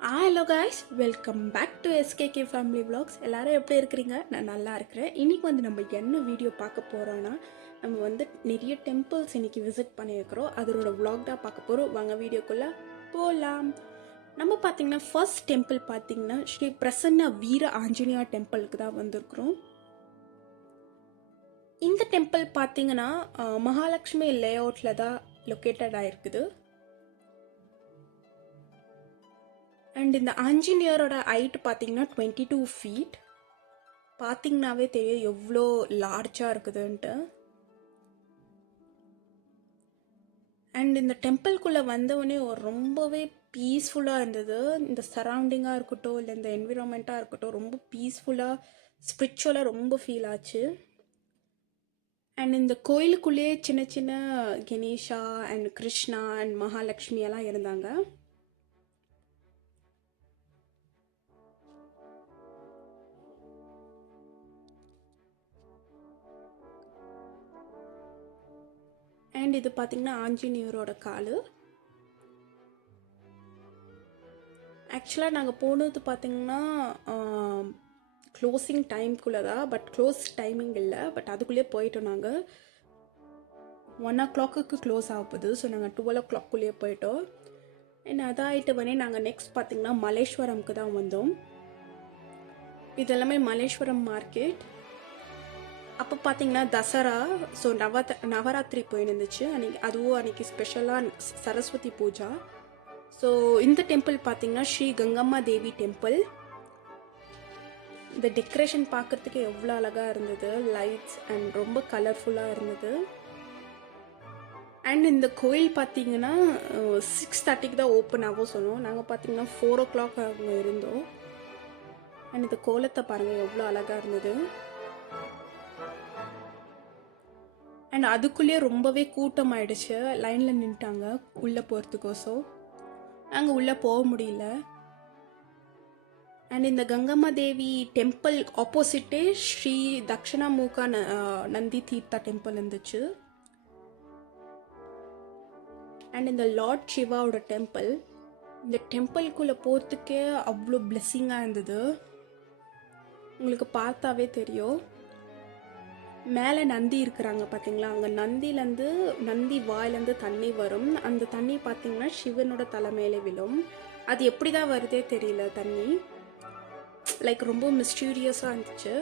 Hello guys, welcome back to SKK family vlogs. எல்லோரும் எப்படி இருக்கிறீங்க? நான் நல்லா இருக்கிறேன். இன்றைக்கி நம்ம என்ன வீடியோ பார்க்க போகிறோன்னா, நம்ம நிறைய டெம்பிள்ஸ் இன்றைக்கி விசிட் பண்ணியிருக்கிறோம். அதோட விலாக் தான் பார்க்க போகிறோம். வாங்க வீடியோக்குள்ளே போகலாம். நம்ம பார்த்திங்கன்னா ஃபர்ஸ்ட் டெம்பிள் பார்த்திங்கன்னா ஸ்ரீ பிரசன்ன வீர ஆஞ்சநேயா டெம்பிளுக்கு தான் வந்திருக்கிறோம். இந்த டெம்பிள் பார்த்திங்கன்னா மகாலட்சுமி லேஅவுட்டில் தான் லொக்கேட்டட் ஆகிருக்குது. அண்ட் இந்த ஆஞ்சநேயரோட ஹைட் பார்த்தீங்கன்னா 22 feet. பார்த்தீங்கன்னாவே தெரியும் எவ்வளோ லார்ஜாக இருக்குதுன்ட்டு. அண்ட் இந்த டெம்பிள்குள்ளே வந்தவொடனே ரொம்பவே பீஸ்ஃபுல்லாக இருந்தது. இந்த சரௌண்டிங்காக இருக்கட்டும், இல்லை இந்த என்விரான்மெண்ட்டாக இருக்கட்டும், ரொம்ப பீஸ்ஃபுல்லாக ஸ்பிரிச்சுவலாக ரொம்ப ஃபீல் ஆச்சு. அண்ட் இந்த கோயிலுக்குள்ளேயே சின்ன சின்ன கணேஷா அண்ட் கிருஷ்ணா அண்ட் மகாலட்சுமி எல்லாம் இருந்தாங்க. அண்ட் இது பார்த்திங்கன்னா ஆஞ்சநேயரோட கால். ஆக்சுவலாக நாங்கள் போனது பார்த்திங்கன்னா க்ளோசிங் டைம்குள்ளே தான், பட் க்ளோஸ் டைமிங் இல்லை. பட் அதுக்குள்ளேயே போயிட்டோம். நாங்கள் 1 o'clock க்ளோஸ் ஆகுது. ஸோ நாங்கள் 12 o'clock போயிட்டோம். அண்ட் அதாகிட்டு நாங்கள் நெக்ஸ்ட் பார்த்திங்கன்னா மலேஸ்வரம்க்கு தான் வந்தோம். இதெல்லாமே மலேஸ்வரம் மார்க்கெட். அப்போ பார்த்தீங்கன்னா தசரா, ஸோ நவராத்திரி போயிருந்துச்சு அன்றைக்கி. அதுவும் அன்றைக்கி ஸ்பெஷலாக சரஸ்வதி பூஜா. ஸோ இந்த டெம்பிள் பார்த்தீங்கன்னா ஸ்ரீ கங்கம்மா தேவி டெம்பிள். இந்த டெக்கரேஷன் பார்க்குறதுக்கு எவ்வளோ அழகாக இருந்தது. லைட்ஸ் அண்ட் ரொம்ப கலர்ஃபுல்லாக இருந்தது. அண்ட் இந்த கோயில் பார்த்தீங்கன்னா 6:30 தான் ஓப்பன் ஆகும் சொன்னோம். நாங்கள் பார்த்தீங்கன்னா 4 o'clock அங்கே இருந்தோம். அண்ட் இந்த கோலத்தை பாருங்கள் எவ்வளோ அழகாக இருந்தது. அண்ட் அதுக்குள்ளேயே ரொம்பவே கூட்டம் ஆயிடுச்சு. லைனில் நின்ட்டாங்க உள்ளே போகிறதுக்கோசம். நாங்கள் உள்ளே போக முடியல. அண்ட் இந்த கங்கம்மா தேவி டெம்பிள் ஆப்போசிட்டே ஸ்ரீ தக்ஷணாமூகா நந்தி தீர்த்தா டெம்பிள் இருந்துச்சு. அண்ட் இந்த லார்ட் சிவாவோட டெம்பிள். இந்த டெம்பிள்குள்ளே போகிறதுக்கே அவ்வளோ பிளெஸ்ஸிங்காக இருந்தது. உங்களுக்கு பார்த்தாவே தெரியும். மேலே நந்தி இருக்கிறாங்க பார்த்தீங்களா, அங்கே நந்தி வாயிலேருந்து தண்ணி வரும். அந்த தண்ணி பார்த்தீங்கன்னா சிவனோட தலைமையில விழும். அது எப்படி தான் வருதே தெரியல. தண்ணி லைக் ரொம்ப மிஸ்டீரியஸாக இருந்துச்சு.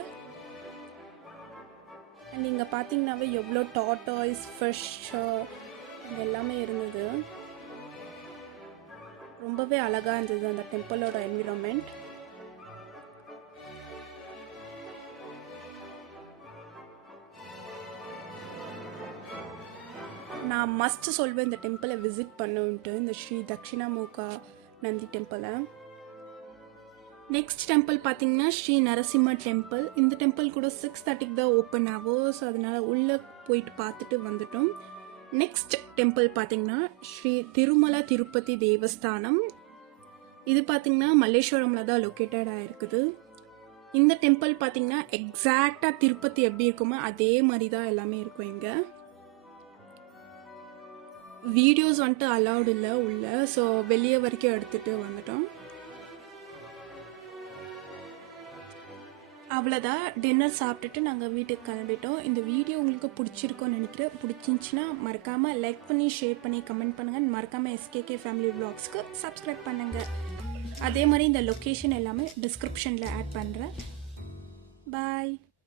அண்ட் இங்கே பார்த்தீங்கன்னாவே எவ்வளோ டாட்டாய்ஸ், ஃபிஷ் எல்லாமே இருந்தது. ரொம்பவே அழகாக இருந்தது அந்த டெம்பிளோட என்விரான்மெண்ட். நான் மஸ்ட் சொல்வேன் இந்த டெம்பிளை விசிட் பண்ணுன்ட்டு, இந்த ஸ்ரீ தக்ஷிணாமூகா நந்தி டெம்பிளை. நெக்ஸ்ட் டெம்பிள் பார்த்தீங்கன்னா ஸ்ரீ நரசிம்ம டெம்பிள். இந்த டெம்பிள் கூட 6:30 தான் ஓப்பன் ஆகும். ஸோ அதனால் உள்ளே போயிட்டு பார்த்துட்டு வந்துட்டோம். நெக்ஸ்ட் டெம்பிள் பார்த்தீங்கன்னா ஸ்ரீ திருமலா திருப்பதி தேவஸ்தானம். இது பார்த்தீங்கன்னா மல்லேஸ்வரமில் தான் லொக்கேட்டட் ஆகிருக்குது. இந்த டெம்பிள் பார்த்தீங்கன்னா எக்ஸாக்டாக திருப்பதி எப்படி இருக்குமோ அதே மாதிரி தான் எல்லாமே இருக்கும். இங்கே வீடியோஸ் வந்துட்டு அலவுட் இல்லை உள்ள. ஸோ வெளியே வரைக்கும் எடுத்துகிட்டு வந்துட்டோம். அவ்வளோதான். டின்னர் சாப்பிட்டுட்டு நாங்கள் வீட்டுக்கு கிளம்பிட்டோம். இந்த வீடியோ உங்களுக்கு பிடிச்சிருக்கோன்னு நினைக்கிறேன். பிடிச்சிருந்துச்சின்னா மறக்காமல் லைக் பண்ணி, ஷேர் பண்ணி, கமெண்ட் பண்ணுங்கள். மறக்காமல் எஸ்கேகே ஃபேமிலி விலாக்ஸ்க்கு சப்ஸ்கிரைப் பண்ணுங்கள். அதே மாதிரி இந்த லொக்கேஷன் எல்லாமே டிஸ்கிரிப்ஷனில் ஆட் பண்ணுறேன். பாய்.